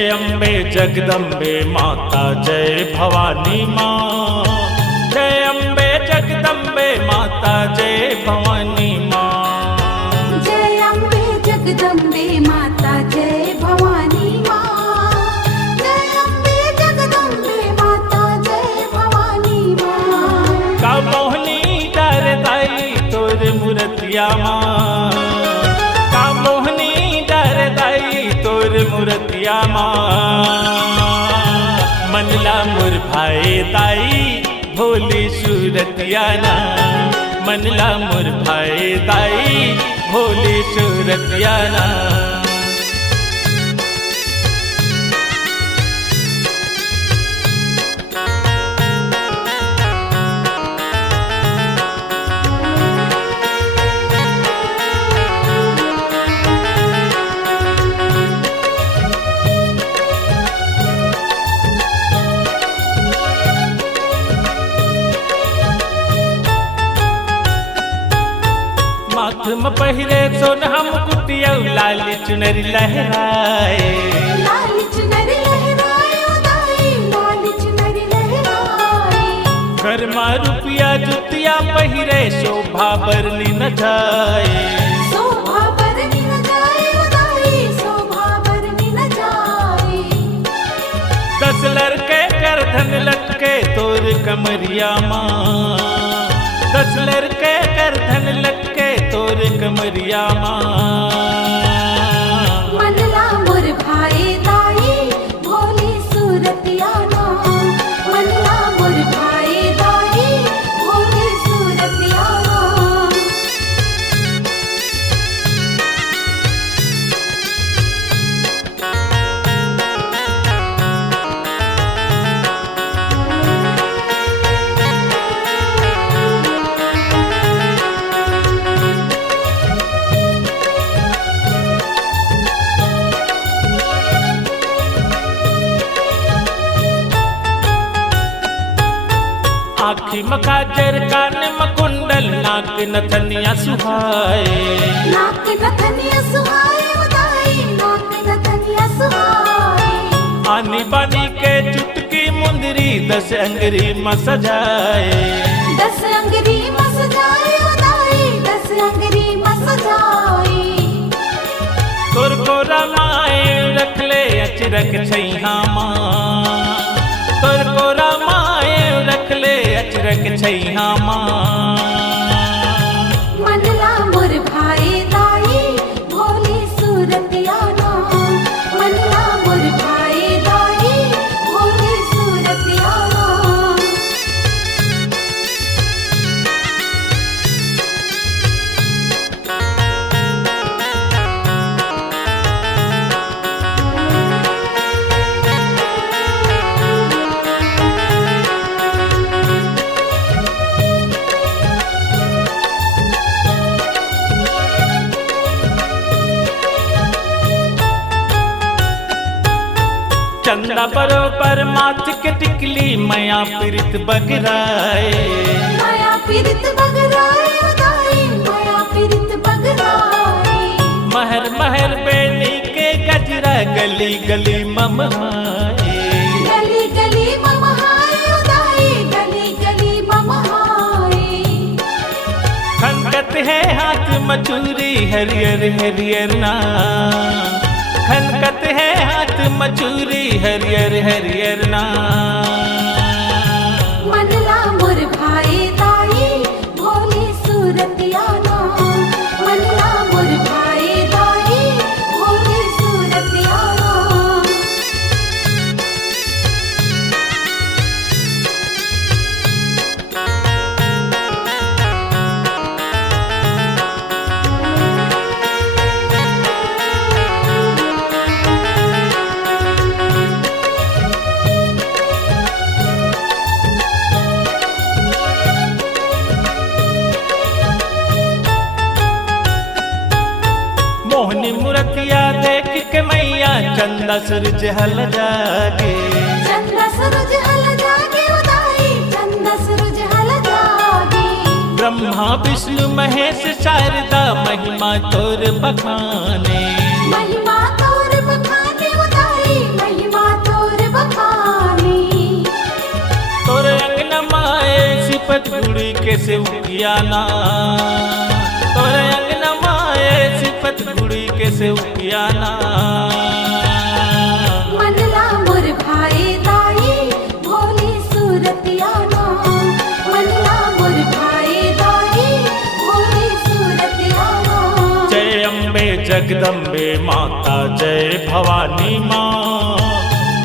जय अम्बे जगदम्बे माता जय भवानी माँ। जय अम्बे जगदम्बे माता जय भवानी माँ। जय अम्बे जगदम्बे माता जय भवानी माँ। जय अम्बे जगदम्बे माता जय भवानी माँ। का मोहनी डरदाई तोर मूर्तिया माँ। का मोहनी डरदाई तोर मूर्तिया माँ। मनला मोर भाई दाई भोली सूरतिया ना। मनला मोर भाई दाई भोली सूरतिया ना। माथ में पहिरे सोनहा मुकुटिया लाल चुनरी लहराए। लाल चुनरी लहराए उदाई लाल चुनरी लहराए। घर में रुपया जुतिया पहिरे शोभा बरनी न जाए। शोभा बरनी न जाए उदाई शोभा बरनी न जाए। 10 लड़के कर धन लटके तोर कमरिया माँ। 10 लड़के कर धन लटके तोर कमरिया माँ। मनला मोर भाई दाई भोली सूरतिया ना। मनला मोर भाई दाई भोली सूरतिया ना। आँखी में काजर कान में कुंडल नाक नथनिया सुहाए। नाक नथनिया सुहाए उदाई नाक नथनिया सुहाए। आनी बानी के चुटकी मुंदरी 10 अंगरी में सजाए। 10 अंगरी में सजाए उदाई 10 अंगरी में सजाए। तोर को रामाए रख ले अचरक छैहा माँ। तोर को रामाए रख ले अचरक छैहा माँ। मनला मोर भाई दाई भोली सूरतिया ना। मनला मोर भाई दाई भोली सूरतिया ना। चंदा बरोबर माथ के टिकली मया पीरित बगराए। माया पीरित बगराए उदाई माया पीरित बगराए। महर महर बेनी के गजरा गली गली ममहाए। गली गली ममहाए उदाई गली गली ममहाए। खनकत है हाथ मचूरी हरियर हरियर ना। खनकत है हाथ मचूरी हरियर हरियर ना। मनला मोर भाई दाई भोली सूरतिया ना। मनला मोर भाई दाई भोली सूरतिया ना। मोहनी मूर्तिया देख के मैया चंदा सूरज हल जागे। चंदा सूरज हल जागे उदाई चंदा सूरज हल जागे। ब्रह्मा विष्णु महेश शारदा महिमा तोर बखाने। महिमा तोर बखाने उदाई महिमा सेवकियाना तोरे अंगना माए सिफत गुड़ी के सेवकियाना मनला मोर भाई दाई भोली सूरतियाना मनला मोर भाई दाई भोली सूरतियाना जय अम्बे जगदम्बे माता जय भवानी माँ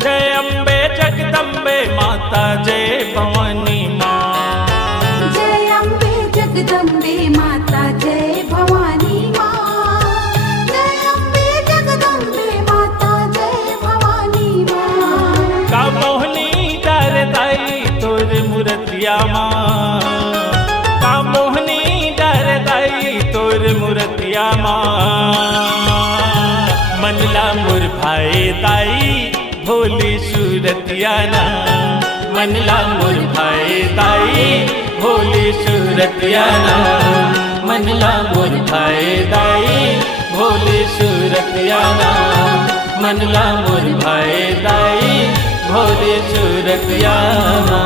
जय अम्बे जगदम्बे माता जय भवानी माँ जय अम्बे जगदम्बे माता जय भवानी माँ जय अम्बे जगदम्बे माता जय भवानी माँ का मोहनी डार दाई तोर मूर्तिया माँ का मोहनी डार दाई तोर मूर्तिया माँ मनला मोर भाई दाई भोली सूरतियाना मनला मोर भाई दाई भोली सूरतियाना मनला मोर भाई दाई भोली सूरतियाना मनला मोर भाई दाई भोली सूरतियाना।